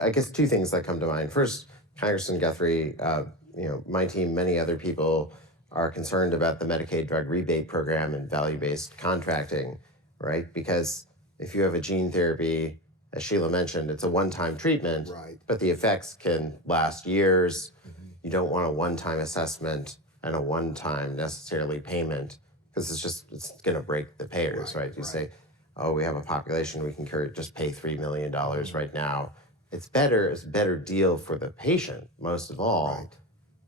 I guess two things that come to mind. First, Congressman Guthrie, my team, many other people are concerned about the Medicaid drug rebate program and value-based contracting, right? Because if you have a gene therapy, as Sheila mentioned, it's a one-time treatment, Right. but the effects can last years. You don't want a one-time assessment and a one-time necessarily payment, because it's going to break the payers, right? You say, oh, we have a population, we can just pay $3 million right now. It's a better deal for the patient, most of all,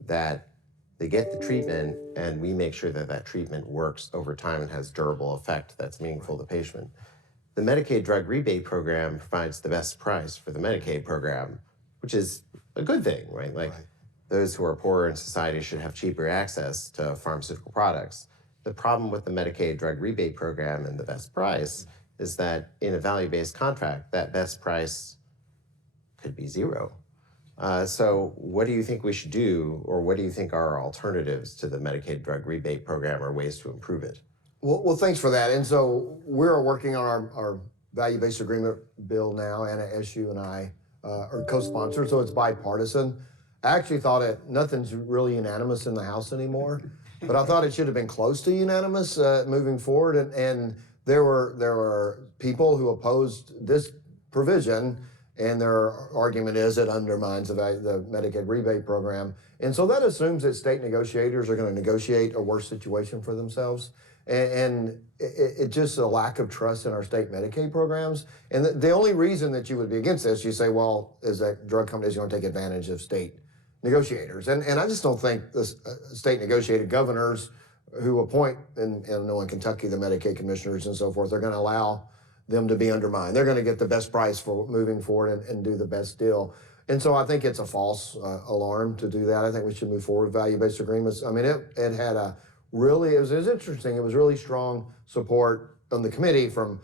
that they get the treatment and we make sure that that treatment works over time and has durable effect that's meaningful to the patient. The Medicaid drug rebate program provides the best price for the Medicaid program, which is a good thing, right? Like those who are poorer in society should have cheaper access to pharmaceutical products. The problem with the Medicaid drug rebate program and the best price is that in a value-based contract, that best price could be zero. So what do you think we should do, or what do you think are alternatives to the Medicaid drug rebate program or ways to improve it? Well, thanks for that. And so we're working on our value-based agreement bill now. Anna Eshoo and I are co-sponsored, so it's bipartisan. I actually thought nothing's really unanimous in the House anymore, but I thought it should have been close to unanimous moving forward. And there were people who opposed this provision, and their argument is it undermines the Medicaid rebate program. And so that assumes that state negotiators are going to negotiate a worse situation for themselves. And it's just a lack of trust in our state Medicaid programs. And the only reason that you would be against this, you say, well, is that drug companies going to take advantage of state negotiators? And I just don't think the state negotiated governors who appoint in Illinois and Kentucky the Medicaid commissioners and so forth are going to allow them to be undermined. They're going to get the best price for moving forward and do the best deal. And so I think it's a false alarm to do that. I think we should move forward with value-based agreements. I mean, it had it was interesting. It was really strong support on the committee from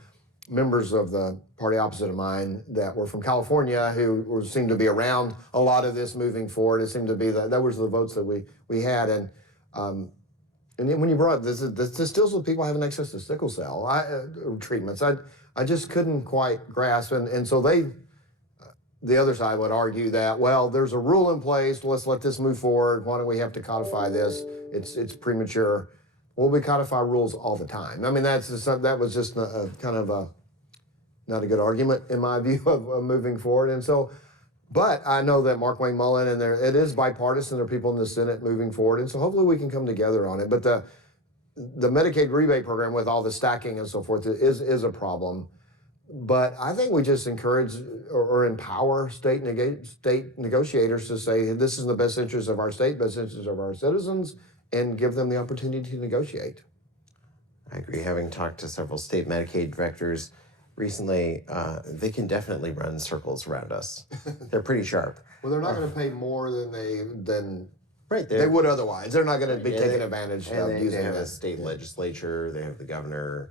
members of the party opposite of mine that were from California who seemed to be around a lot of this moving forward. It seemed to be that was the votes that we had. And then when you brought up this deals with people having access to sickle cell treatments, I just couldn't quite grasp. And so the other side would argue that, well, there's a rule in place. Let's let this move forward. Why don't we have to codify this? It's premature. Well, we codify rules all the time. I mean, that was just kind of not a good argument in my view of moving forward. And so, but I know that Mark Wayne Mullen and it is bipartisan. There are people in the Senate moving forward, and so hopefully we can come together on it. But the Medicaid rebate program with all the stacking and so forth is a problem. But I think we just encourage or empower state negotiators to say this is in the best interest of our state, best interest of our citizens, and give them the opportunity to negotiate. I agree. Having talked to several state Medicaid directors recently, they can definitely run circles around us. They're pretty sharp. Well, they're not going to pay more than they would otherwise. They're not going to be taking advantage of using They have that. a state legislature. They have the governor.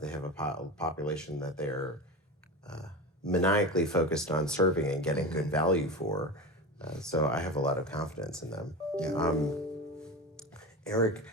They have a population that they're maniacally focused on serving and getting good value for. So I have a lot of confidence in them. Yeah. Eric,